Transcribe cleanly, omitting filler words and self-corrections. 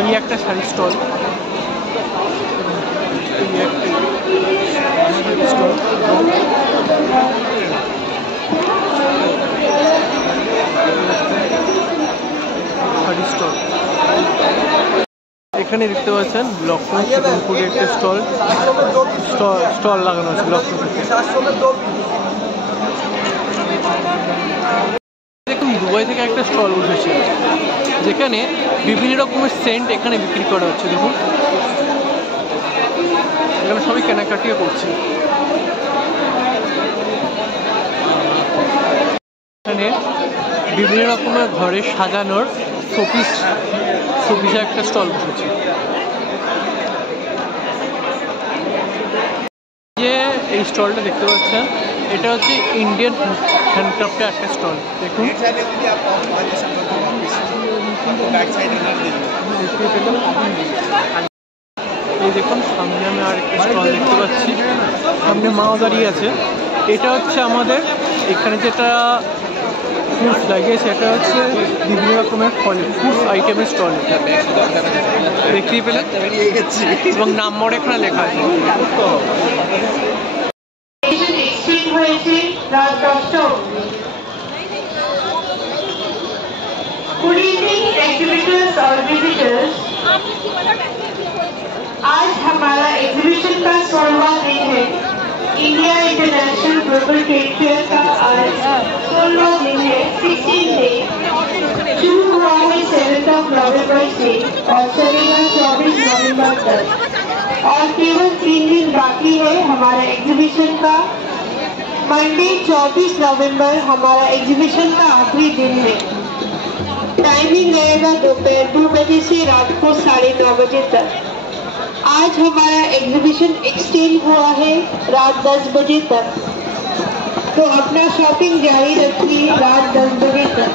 এই একটা শাড়ি স্টল, এখানে দেখতে পাচ্ছেন লক্ষ্মণ শিবপুরে একটা স্টল লাগানো আছে। লক্ষ্মণ দেখুন দুবাই থেকে একটা স্টল উঠেছে যেখানে বিভিন্ন রকমের সেন্ট এখানে বিক্রি করা হচ্ছে। দেখুন এখানে সবাই কেনাকাটিও করছে। এখানে বিভিন্ন রকমের ঘরে সাজানোর শোপিসের একটা স্টল বসেছে। যে এই স্টলটা দেখতে পাচ্ছেন এটা হচ্ছে ইন্ডিয়ান হ্যান্ডক্রাফটের একটা স্টল। দেখুন এই দেখুন সামনে আমি আরেকটা স্টল দেখতে পাচ্ছি, সামনে মাও দাঁড়িয়ে আছে। এটা হচ্ছে আমাদের এখানে যেটা ফ্রুটস লাগিয়েছে, এটা হচ্ছে বিভিন্ন রকমের ফ্রুটস আইটেমের স্টল দেখতেই পেলেন এবং নাম্বার এখানে লেখা আছে। आज हमारा एग्जीबिशन का 16वां दिन है। India international global trade fair का आज 16वां दिन है। 16 डे शुरू हुआ है 7 नवंबर से और चलेगा 24 नवंबर तक और केवल 3 दिन बाकी है हमारा एग्जीबिशन का। मंडे 24 नवंबर हमारा एग्जीबिशन का आखिरी दिन है। टाइमिंग रहेगा दोपहर 2 बजे से रात को 9:30 बजे तक। आज हमारा एग्जीबिशन एक्सटेंड हुआ है रात 10 बजे तक, तो अपना शॉपिंग जारी रखिए रात 10 बजे तक।